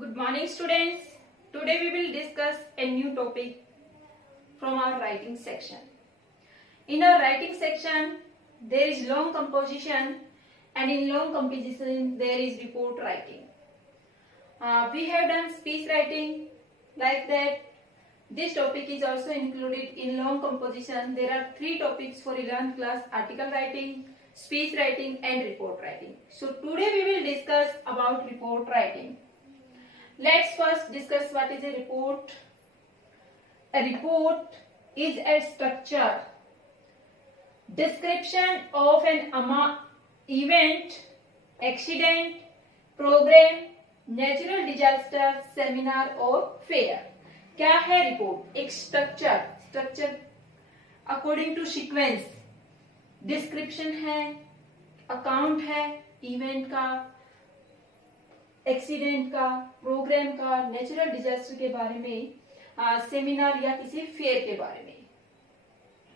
Good morning, students. Today we will discuss a new topic from our writing section. In our writing section, there is long composition, and in long composition there is report writing. We have done speech writing like that. This topic is also included in long composition. There are three topics for 11th class: article writing, speech writing, and report writing. So today we will discuss about report writing. Let's first discuss what is a report. A report is a structure, description of an event, accident, program, natural disaster, seminar और fair. क्या है report? एक structure according to sequence. Description है, account है event का, accident का, program का, natural disaster के बारे में, सेमिनार या किसी फेयर के बारे में.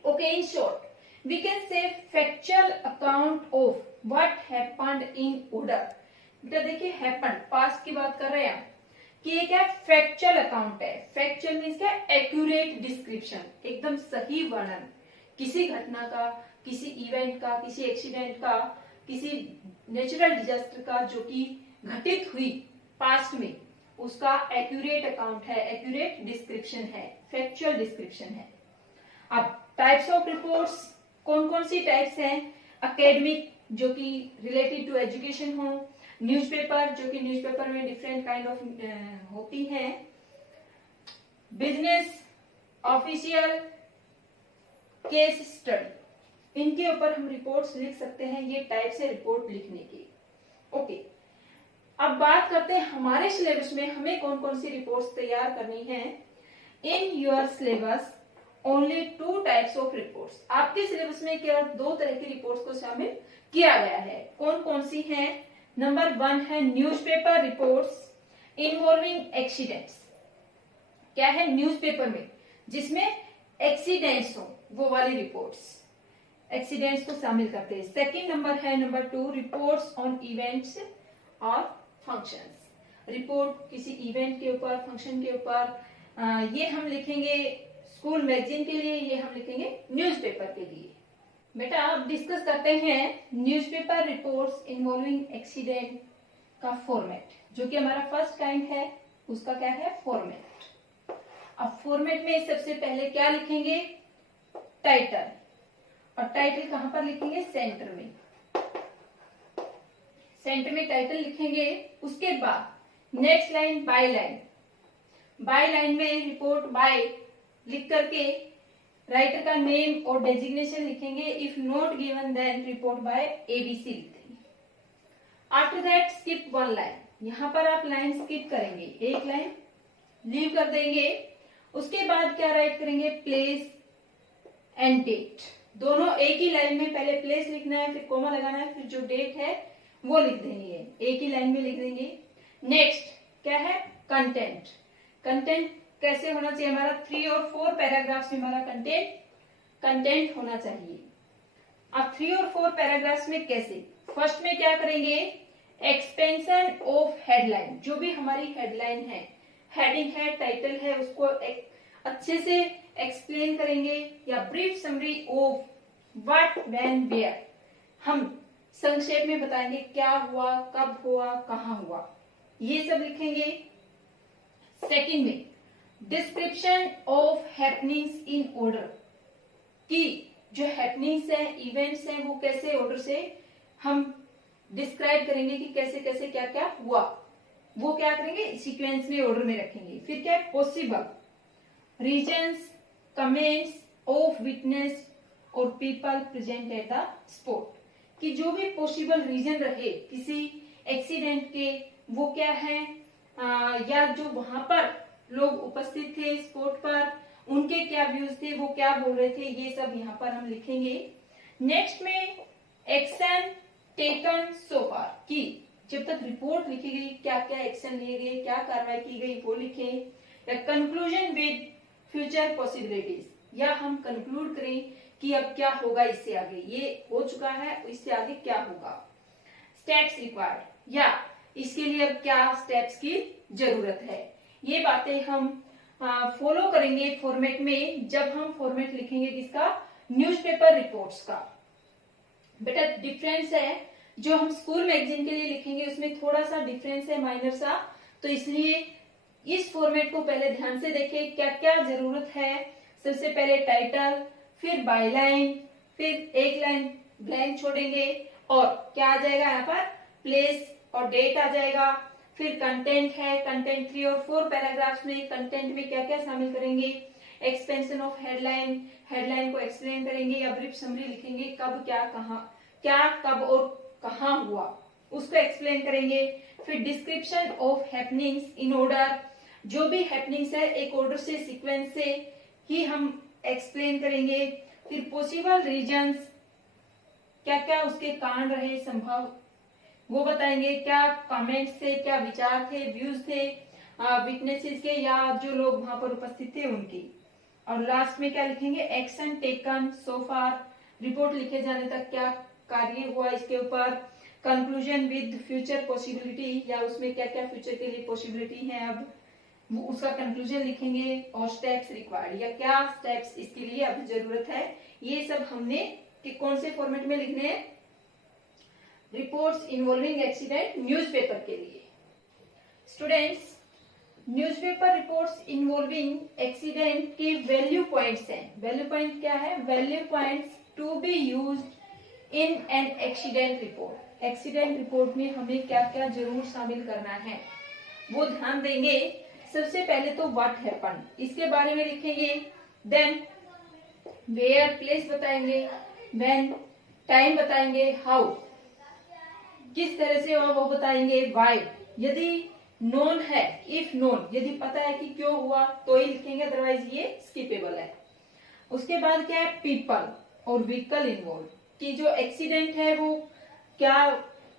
Okay, in short we can say factual account of what happened in order. बेटा देखिए, हैपेंड पास्ट की बात कर रहे हैं कि ये क्या फैक्चुअल अकाउंट है. फैक्चुअल मीन्स क्या? एक्यूरेट डिस्क्रिप्शन, एकदम सही वर्णन किसी घटना का, किसी इवेंट का, किसी एक्सीडेंट का, किसी नेचुरल डिजास्टर का जो कि घटित हुई पास्ट में, उसका एक्यूरेट अकाउंट है, एक्यूरेट डिस्क्रिप्शन है, फैक्चुअल डिस्क्रिप्शन है. अब टाइप्स ऑफ रिपोर्ट्स कौन कौन सी टाइप्स हैं? एकेडमिक जो कि रिलेटेड टू एजुकेशन हो, न्यूज़पेपर जो कि न्यूज़पेपर में डिफरेंट काइंड ऑफ होती हैं, बिजनेस, ऑफिशियल, केस स्टडी, इनके ऊपर हम रिपोर्ट्स लिख सकते हैं. ये टाइप्स है रिपोर्ट लिखने की. ओके, अब बात करते हैं हमारे सिलेबस में हमें कौन कौन सी रिपोर्ट्स तैयार करनी है. In your syllabus only 2 types of reports. आपके सिलेबस में क्या 2 तरह की रिपोर्ट्स को शामिल किया गया है. कौन कौन सी हैं? नंबर 1 है न्यूज़पेपर रिपोर्ट्स इन्वॉल्विंग एक्सीडेंट्स. क्या है? न्यूज़पेपर में जिसमें एक्सीडेंट्स हो, वो वाली रिपोर्ट्स, एक्सीडेंट्स को शामिल करते हैं. सेकेंड नंबर है नंबर 2 रिपोर्ट्स ऑन इवेंट्स और फंक्शंस. रिपोर्ट किसी इवेंट के ऊपर, फंक्शन के ऊपर, ये हम लिखेंगे स्कूल मैगजीन के लिए, ये हम लिखेंगे न्यूज़पेपर के लिए. बेटा अब डिस्कस करते हैं न्यूज़पेपर रिपोर्ट्स इन्वॉल्विंग एक्सीडेंट का फॉर्मेट, जो कि हमारा फर्स्ट काइंड है. उसका क्या है? फॉर्मेट. अब फॉर्मेट में सबसे पहले क्या लिखेंगे? टाइटल. और टाइटल कहां पर लिखेंगे? सेंटर में. सेंटर में टाइटल लिखेंगे. उसके बाद next line by line. By line में रिपोर्ट बाय लिख करके राइटर का नेम और डेजिग्नेशन लिखेंगे. If not given then report by ABC लिखेंगे. After that skip 1 line. यहां पर आप लाइन स्किप करेंगे, एक लाइन लीव कर देंगे. उसके बाद क्या राइट करेंगे? Place and date. दोनों एक ही लाइन में, पहले प्लेस लिखना है, फिर कोमा लगाना है, फिर जो डेट है वो लिख देनी है, एक ही लाइन में लिख देंगे. नेक्स्ट क्या है? कंटेंट. कंटेंट कैसे होना चाहिए? हमारा 3 और 4 पैराग्राफ्स में हमारा कंटेंट होना चाहिए. अब 3 और 4 पैराग्राफ्स में कैसे? फर्स्ट में क्या करेंगे? Expansion of headline. जो भी हमारी हेडलाइन है, हेडिंग है, टाइटल है, उसको अच्छे से एक्सप्लेन करेंगे, या brief summary of what, when, where. हम संक्षेप में बताएंगे क्या हुआ, कब हुआ, कहां हुआ, ये सब लिखेंगे. सेकंड में description of happenings in order, कि जो हैपनिंग्स हैं, इवेंट्स हैं, वो कैसे ऑर्डर से हम डिस्क्राइब करेंगे कि कैसे कैसे क्या क्या हुआ, वो क्या करेंगे? सीक्वेंस में, ऑर्डर में रखेंगे. फिर क्या? Possible reasons, comments of witness और people present at the spot, कि जो भी पॉसिबल रीजन रहे किसी एक्सीडेंट के, वो क्या है, या जो वहां पर लोग उपस्थित थे स्पॉट पर, उनके क्या व्यूज थे, वो क्या बोल रहे थे, ये सब यहाँ पर हम लिखेंगे. नेक्स्ट में एक्शन टेकन सो फार, कि जब तक रिपोर्ट लिखी गई क्या क्या एक्शन लिए गए, क्या कार्रवाई की गई, वो लिखें. या कंक्लूजन विद फ्यूचर पॉसिबिलिटीज, या हम कंक्लूड करें कि अब क्या होगा इससे आगे, ये हो चुका है, इससे आगे क्या होगा. स्टेप्स रिक्वायर्ड, या इसके लिए अब क्या स्टेप्स की जरूरत है, ये बातें हम फॉलो करेंगे फॉर्मेट में, जब हम फॉर्मेट लिखेंगे किसका, न्यूज़पेपर रिपोर्ट्स का। बेटा डिफरेंस है, जो हम स्कूल मैगजीन के लिए लिखेंगे उसमें थोड़ा सा डिफरेंस है, माइनर सा, तो इसलिए इस फॉर्मेट को पहले ध्यान से देखें क्या क्या जरूरत है। सबसे पहले टाइटल, फिर बायलाइन, फिर एक लाइन ब्लैंक छोड़ेंगे और क्या आ जाएगा यहाँ पर, प्लेस और डेट आ जाएगा। फिर कंटेंट है, कंटेंट 3 और 4 पैराग्राफ्स में कंटेंट में क्या क्या शामिल करेंगे, एक्सपेंशन ऑफ हेडलाइन, हेडलाइन को एक्सप्लेन करेंगे या ब्रीफ समरी लिखेंगे, कब क्या कहाँ, क्या कब और कहाँ हुआ उसको एक्सप्लेन करेंगे। फिर description of happenings in order, जो भी हैपनिंग्स है एक ऑर्डर से सीक्वेंस से ही हम एक्सप्लेन करेंगे। फिर पॉसिबल रीजंस, क्या क्या उसके कारण रहे संभव वो बताएंगे, क्या कमेंट्स थे, क्या विचार थे, व्यूज थे विटनेसेस के या जो लोग वहां पर उपस्थित थे उनकी। और लास्ट में क्या लिखेंगे, एक्शन टेकन सो फार, रिपोर्ट लिखे जाने तक क्या कार्य हुआ इसके ऊपर। कंक्लूजन विद फ्यूचर पॉसिबिलिटी, या उसमें क्या क्या फ्यूचर के लिए पॉसिबिलिटी है अब वो उसका कंक्लूजन लिखेंगे। और स्टेप्स रिक्वायर्ड, या क्या स्टेप्स इसके लिए अब जरूरत है, ये सब हमने कि कौन से फॉर्मेट में लिखने हैं, रिपोर्ट्स इन्वॉल्विंग एक्सीडेंट न्यूज़पेपर के लिए। Students, newspaper reports involving accident के वैल्यू पॉइंट्स हैं। वैल्यू पॉइंट क्या है, value points to be used in an accident report. Accident report में हमें क्या क्या जरूर शामिल करना है वो ध्यान देंगे। सबसे पहले तो व्हाट हैपन, इसके बारे में लिखेंगे। देन वेयर, प्लेस बताएंगे। व्हेन, टाइम बताएंगे। हाउ, किस तरह से वो बताएंगे। व्हाई, यदि नोन है, इफ नोन, यदि पता है कि क्यों हुआ तो ही लिखेंगे, अदरवाइज ये स्किपेबल है। उसके बाद क्या है, पीपल और व्हीकल इन्वॉल्व, कि जो एक्सीडेंट है वो क्या,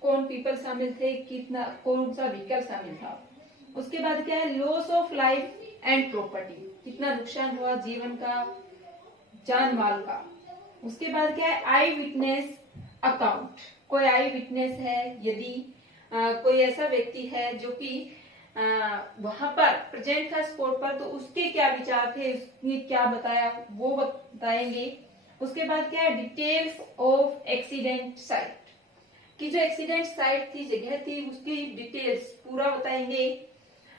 कौन पीपल शामिल थे, कितना, कौन सा व्हीकल शामिल था। उसके बाद क्या है, loss of life and property, कितना नुकसान हुआ जीवन का, जान माल का। उसके बाद क्या है, आई विटनेस अकाउंट, कोई आई विटनेस है, यदि कोई ऐसा व्यक्ति है जो कि वहां पर प्रेजेंट था स्पॉट पर, तो उसके क्या विचार थे, उसने क्या बताया वो बताएंगे। उसके बाद क्या है, डिटेल्स ऑफ एक्सीडेंट साइट, कि जो एक्सीडेंट साइट थी, जगह थी, उसकी डिटेल्स पूरा बताएंगे।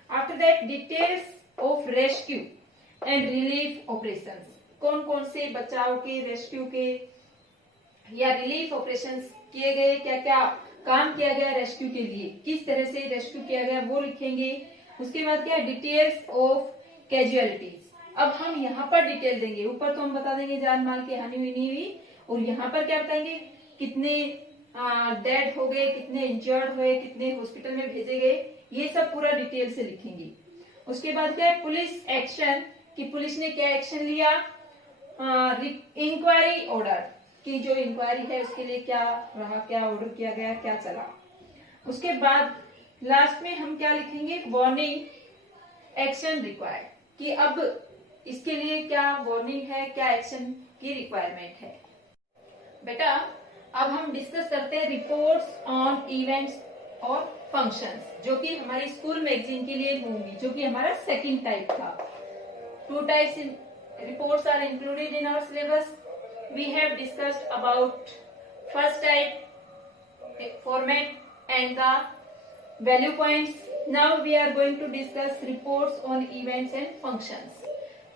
After that details of rescue and relief operations, कौन कौन से बचाव के, रेस्क्यू के या रिलीफ ऑपरेशंस किए गए, क्या क्या काम किया गया रेस्क्यू के लिए, किस तरह से रेस्क्यू किया गया वो लिखेंगे। उसके बाद क्या, डिटेल्स ऑफ कैजुअलिटीज, अब हम यहाँ पर डिटेल देंगे। ऊपर तो हम बता देंगे जान माल की हानि हुई नहीं हुई, और यहाँ पर क्या बताएंगे, कितने डेड हो गए, कितने इंजर्ड हुए, कितने हॉस्पिटल में भेजे गए, ये सब पूरा डिटेल से लिखेंगे। उसके बाद क्या है, पुलिस एक्शन, कि पुलिस ने क्या एक्शन लिया। इंक्वायरी ऑर्डर, कि जो इंक्वायरी है उसके लिए क्या रहा, क्या ऑर्डर किया गया, क्या चला। उसके बाद लास्ट में हम क्या लिखेंगे, वार्निंग एक्शन रिक्वायर्ड, कि अब इसके लिए क्या वार्निंग है, क्या एक्शन की रिक्वायरमेंट है। बेटा अब हम डिस्कस करते हैं रिपोर्ट्स ऑन इवेंट्स और फंक्शंस, जो कि हमारी स्कूल मैगजीन के लिए होंगी, जो कि हमारा सेकंड टाइप था। 2 types reports are included in our syllabus. We have discussed about first type format and the value points. Now we are going to discuss reports on events and functions.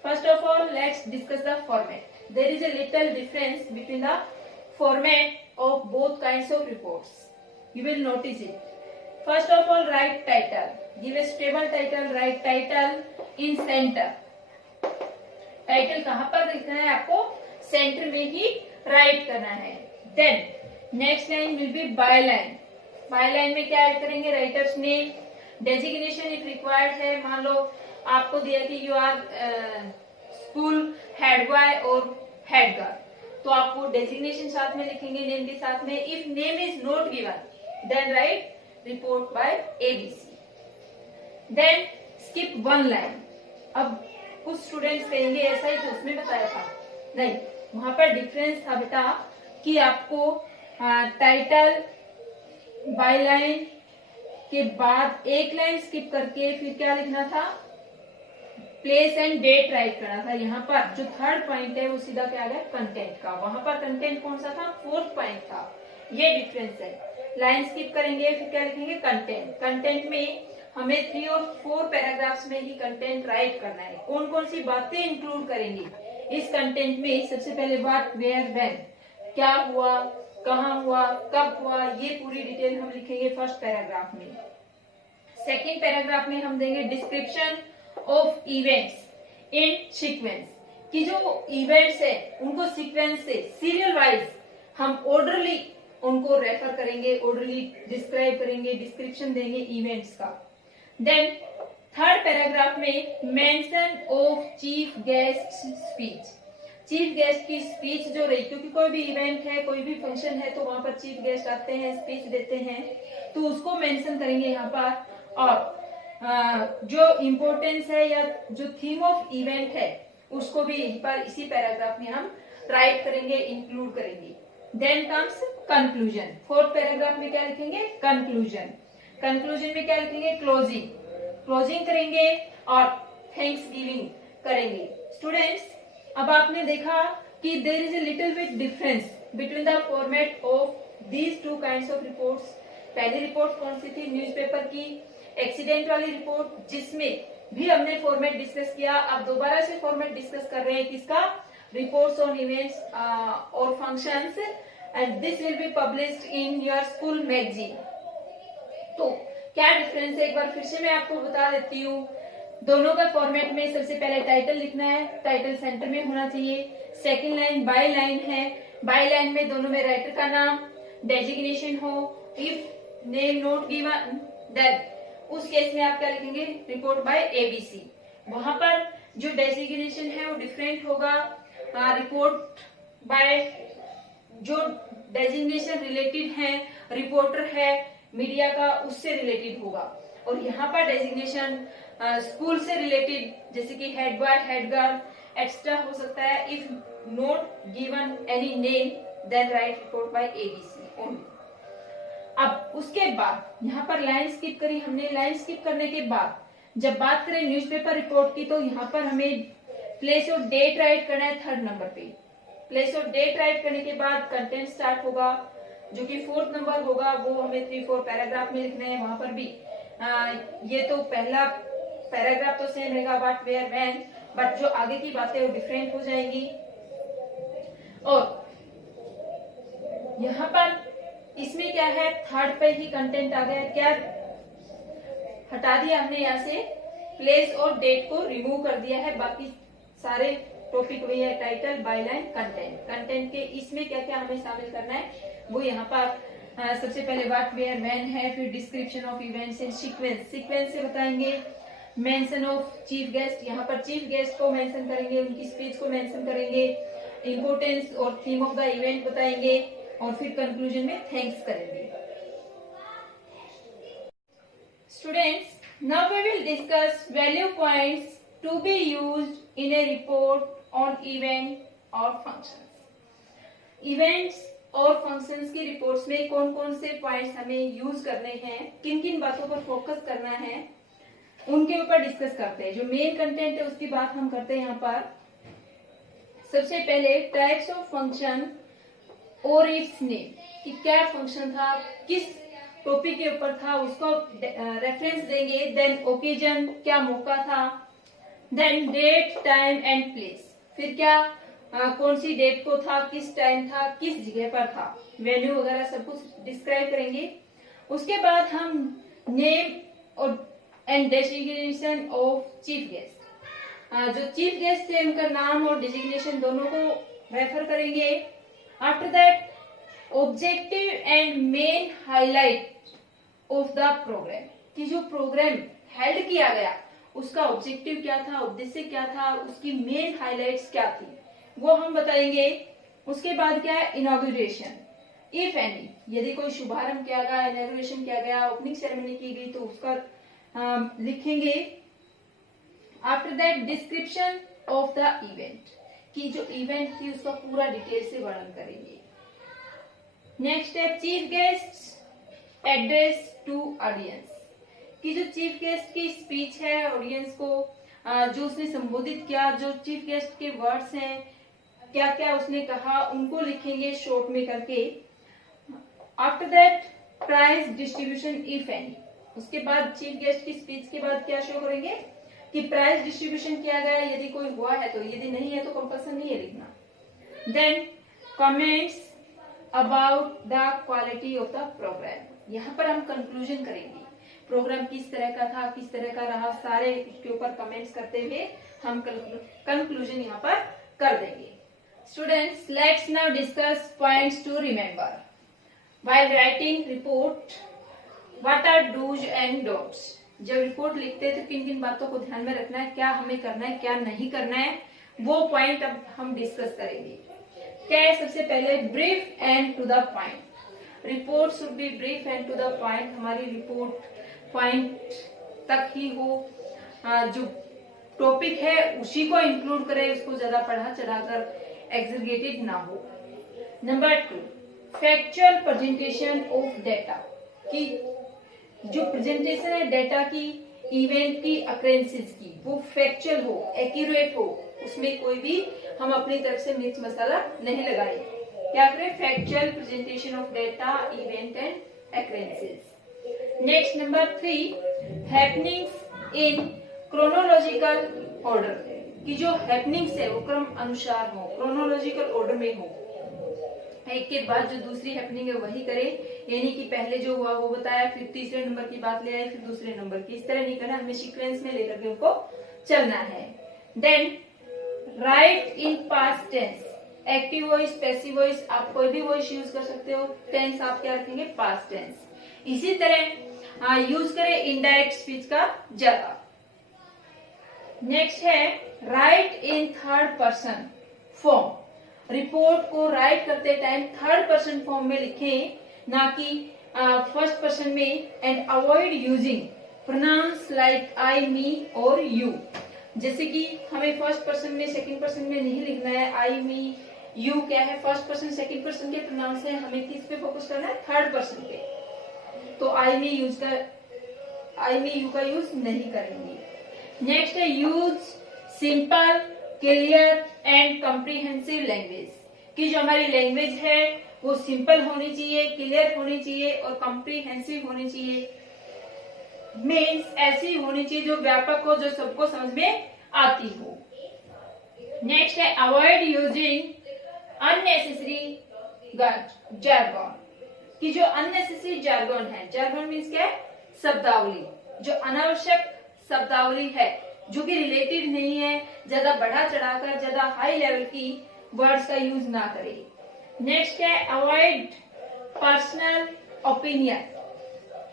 First of all, let's discuss the format. There is a little difference between the format of both kinds of reports. You will notice it. First of all, write title. Give a stable title. Write title in center. Title कहाँ पर लिखना है आपको, centre में ही write करना है। Then next line will be by line. By line में क्या ऐड करेंगे, writer's name, designation if required है। मान लो आपको दिया कि you are school head boy और हेड गर्ल, तो आप वो डेजिग्नेशन साथ में लिखेंगे नेम के साथ में। If name is not given then write report by ABC। Then skip 1 line. अब कुछ स्टूडेंट्स कहेंगे ऐसा ही तो उसमें बताया था, नहीं, वहां पर डिफरेंस था बेटा कि आपको टाइटल, बाय लाइन, के बाद एक लाइन स्किप करके फिर क्या लिखना था, प्लेस एंड डेट राइट करना था। यहाँ पर जो थर्ड पॉइंट है वो सीधा क्या आ गया, कंटेंट का। वहां पर कंटेंट कौन सा था, फोर्थ पॉइंट था। ये डिफरेंस है। लाइन स्किप करेंगे फिर क्या लिखेंगे, कंटेंट। कंटेंट में हमें 3 और 4 पैराग्राफ्स में ही कंटेंट राइट करना है। कौन कौन सी बातें इंक्लूड करेंगे इस कंटेंट में, सबसे पहले व्हाट, वेयर, व्हेन, क्या हुआ, कहाँ हुआ, कब हुआ, ये पूरी डिटेल हम लिखेंगे फर्स्ट पैराग्राफ में। सेकेंड पैराग्राफ में हम देंगे description of events in sequence, कि जो इवेंट्स है उनको सीक्वेंस से सीरियल वाइज हम ऑर्डरली उनको रेफर करेंगे, ऑर्डरली डिस्क्राइब करेंगे, डिस्क्रिप्शन देंगे इवेंट्स का। देन थर्ड पैराग्राफ में mention of chief guest speech, chief guest की स्पीच जो रही, क्योंकि कोई भी इवेंट है, कोई भी फंक्शन है तो वहां पर चीफ गेस्ट आते हैं, स्पीच देते हैं, तो उसको मेंशन करेंगे यहाँ पर। और जो इम्पोर्टेंस है या जो थीम ऑफ इवेंट है उसको भी यहीं पर इसी पैराग्राफ में हम राइट करेंगे, इंक्लूड करेंगे। Then comes conclusion. Fourth paragraph में क्या लिखेंगे, कंक्लूजन। कंक्लूजन में क्या लिखेंगे, क्लोजिंग। क्लोजिंग करेंगे और थैंक्स गिविंग करेंगे। स्टूडेंट्स, अब आपने देखा कि there is a little bit difference between the format of these two kinds of reports. पहली रिपोर्ट कौन सी थी, न्यूज़पेपर की एक्सीडेंट वाली रिपोर्ट, जिसमें भी हमने फॉर्मेट डिस्कस किया। अब दोबारा से फॉर्मेट डिस्कस कर रहे हैं किसका, रिपोर्ट्स ऑन इवेंट्स और functions, and this will be published in your school magazine. तो क्या डिफरेंस है एक बार फिर से मैं आपको बता देती हूँ। दोनों का फॉर्मेट में सबसे पहले टाइटल लिखना है, टाइटल सेंटर में होना चाहिए। सेकंड लाइन बाय लाइन है, बाय लाइन में दोनों में राइटर का नाम, डेजिग्नेशन हो। If name not given then उस केस में आप क्या लिखेंगे, रिपोर्ट बाय एबीसी। वहां पर जो डेजिग्नेशन है वो डिफरेंट होगा। रिपोर्ट बाय जो डेजिग्नेशन रिलेटेड है, रिपोर्टर है मीडिया का, उससे रिलेटेड होगा। और यहाँ पर डेजिग्नेशन स्कूल से रिलेटेड, जैसे कि head boy, head girl, extra हो सकता है। If not given any name then write report by ABC only. अब उसके बाद यहाँ पर लाइन स्किप करी हमने। लाइन स्किप करने के बाद जब बात करें न्यूज़पेपर रिपोर्ट की, तो यहाँ पर हमें प्लेस और डेट राइट करना है थर्ड नंबर पे। प्लेस और डेट राइट करने के बाद कंटेंट स्टार्ट होगा, जो कि फोर्थ नंबर होगा, वो हमें 3-4 पैराग्राफ में लिखना है। वहां पर भी ये तो पहला पैराग्राफ तो सेम रहेगा, व्हाट, वेयर, व्हेन, बट जो आगे की बातें वो डिफरेंट हो जाएंगी। और यहाँ पर इसमें क्या है, थर्ड पे ही कंटेंट आ गया, क्या हटा दिया हमने यहाँ से, प्लेस और डेट को रिमूव कर दिया है। बाकी सारे टॉपिक वही है, टाइटल, बायलाइन, कंटेंट। कंटेंट के इसमें क्या क्या हमें शामिल करना है वो यहाँ पर सबसे पहले व्हाट, वेयर, व्हेन है, फिर description of events in sequence. Sequence से बताएंगे मेंशन ऑफ चीफ गेस्ट, यहाँ पर चीफ गेस्ट को मेंशन करेंगे, उनकी स्पीच को मेंशन करेंगे, इंपोर्टेंस और थीम ऑफ द इवेंट बताएंगे, और फिर कंक्लूजन में थैंक्स करेंगे। Students, now we will discuss value points to be used in a report on event और फंक्शंस। इवेंट्स और फंक्शंस की रिपोर्ट्स में कौन कौन से पॉइंट्स हमें यूज करने हैं, किन किन बातों पर फोकस करना है, उनके ऊपर डिस्कस करते हैं। जो मेन कंटेंट है उसकी बात हम करते हैं यहाँ पर। सबसे पहले टाइप्स ऑफ फंक्शन और इट्स नेम, कि क्या फंक्शन था, किस टॉपिक के ऊपर था, उसको रेफरेंस देंगे। देन ओकेजन, क्या मौका था। Then date, time and place, फिर क्या कौन सी डेट को था, किस टाइम था, किस जगह पर था, वेन्यू वगैरह सब कुछ डिस्क्राइब करेंगे। उसके बाद हम नेम और and designation of chief guest, जो चीफ गेस्ट थे उनका नाम और डेजिग्नेशन दोनों को रेफर करेंगे। After that objective and main highlight of the program, कि जो प्रोग्राम हेल्ड किया गया उसका ऑब्जेक्टिव क्या था, उद्देश्य क्या था, उसकी मेन हाईलाइट्स क्या थी, वो हम बताएंगे। उसके बाद क्या है, इनॉग्रेशन, इफ एनी, यदि कोई शुभारंभ किया गया, इनॉग्रेशन किया गया, ओपनिंग सेरेमनी की गई तो उसका लिखेंगे। After that description of the event, कि जो इवेंट थी उसका पूरा डिटेल से वर्णन करेंगे। नेक्स्ट है chief guest address to audience, कि जो चीफ गेस्ट की स्पीच है ऑडियंस को, जो उसने संबोधित किया, जो चीफ गेस्ट के वर्ड्स हैं, क्या क्या उसने कहा, उनको लिखेंगे शॉर्ट में करके। After that prize distribution if any, उसके बाद चीफ गेस्ट की स्पीच के बाद क्या शो करेंगे कि प्राइज डिस्ट्रीब्यूशन किया गया, यदि कोई हुआ है तो, यदि नहीं है तो कंपल्सन नहीं है लिखना। Then comments about the quality of the program, यहाँ पर हम कंक्लूजन करेंगे, प्रोग्राम किस तरह का था, किस तरह का रहा, सारे उसके ऊपर कमेंट्स करते हुए हम कंक्लूजन यहाँ पर कर देंगे। Students, let's now discuss points to remember while writing report. What are dos and don'ts, जब रिपोर्ट लिखते हैं तो किन किन बातों को ध्यान में रखना है, क्या हमें करना है, क्या नहीं करना है, वो पॉइंट अब हम डिस्कस करेंगे। क्या है? सबसे पहले brief and to the point. Report should be brief and to the point, हमारी रिपोर्ट पॉइंट तक ही हो, जो टॉपिक है उसी को इंक्लूड करे, उसको ज्यादा पढ़ा चढ़ाकर एग्जीगेटेड ना हो। Number 2, factual presentation of data, की जो प्रेजेंटेशन है डेटा की, इवेंट की, अक्रेंसेस की, वो फैक्चुअल हो, एक्यूरेट हो, उसमें कोई भी हम अपनी तरफ से मिर्च मसाला नहीं लगाए। क्या करें? Factual presentation of data, event and occurrences. Next number 3, happenings in chronological order, कि जो हैपनिंग्स है वो क्रम अनुसार हो, क्रोनोलॉजिकल ऑर्डर में हो, एक के बाद जो दूसरी हैपनिंग है वही करे, यानी कि पहले जो हुआ वो बताया, फिर तीसरे नंबर की बात ले आए, फिर दूसरे नंबर की, इस तरह नहीं करना, हमें सीक्वेंस में लेकर के उनको चलना है। Then write in past tense, active voice, passive voice, आप कोई भी वॉइस यूज कर सकते हो, टेंस आप क्या रखेंगे? Past tense. इसी तरह यूज करें इनडायरेक्ट स्पीच का जगह। नेक्स्ट है write in third person form, report को राइट करते टाइम थर्ड पर्सन फॉर्म में लिखें, ना कि फर्स्ट पर्सन में। And avoid using pronouns like I, me और यू, जैसे कि हमें फर्स्ट पर्सन में, सेकंड पर्सन में नहीं लिखना है। आई, मी, यू क्या है? फर्स्ट पर्सन सेकंड पर्सन के प्रोनाउंस है, हमें किस पे फोकस करना है? थर्ड पर्सन पे। तो आई, मी यूज का, आई, मी, यू का यूज नहीं करेंगे। नेक्स्ट है use simple, clear and comprehensive language, कि जो हमारी लैंग्वेज है वो सिंपल होनी चाहिए, क्लियर होनी चाहिए और कॉम्प्रिहेंसिव होनी चाहिए। मीन्स ऐसी होनी चाहिए जो व्यापक हो, जो सबको समझ में आती हो। नेक्स्ट है अवॉइड यूजिंग अननेसेसरी जार्गन, कि जो अननेसेसरी जार्गन है, जार्गन मीन्स क्या है? शब्दावली, जो अनावश्यक शब्दावली है, जो कि रिलेटेड नहीं है, ज्यादा बढ़ा चढ़ाकर, ज्यादा हाई लेवल की वर्ड्स का यूज ना करें। नेक्स्ट है अवॉइड पर्सनल ओपिनियन,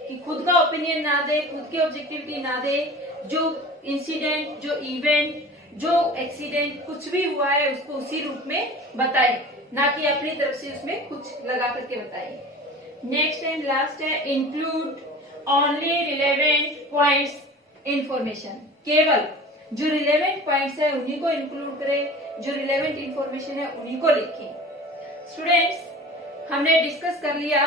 कि खुद का ओपिनियन ना दे, खुद की ऑब्जेक्टिविटी ना दे, जो इंसिडेंट, जो इवेंट, जो एक्सीडेंट कुछ भी हुआ है उसको उसी रूप में बताए, ना कि अपनी तरफ से उसमें कुछ लगा करके बताए। नेक्स्ट एंड लास्ट है include only relevant points information, केवल जो रिलेवेंट पॉइंट्स है उन्हीं को इंक्लूड करें, जो रिलेवेंट इंफॉर्मेशन है उन्हीं को लिखें। स्टूडेंट्स, हमने डिस्कस कर लिया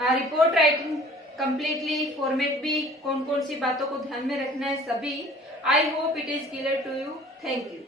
रिपोर्ट राइटिंग कंप्लीटली, फॉर्मेट भी, कौन कौन सी बातों को ध्यान में रखना है सभी। I hope it is clear to you. Thank you.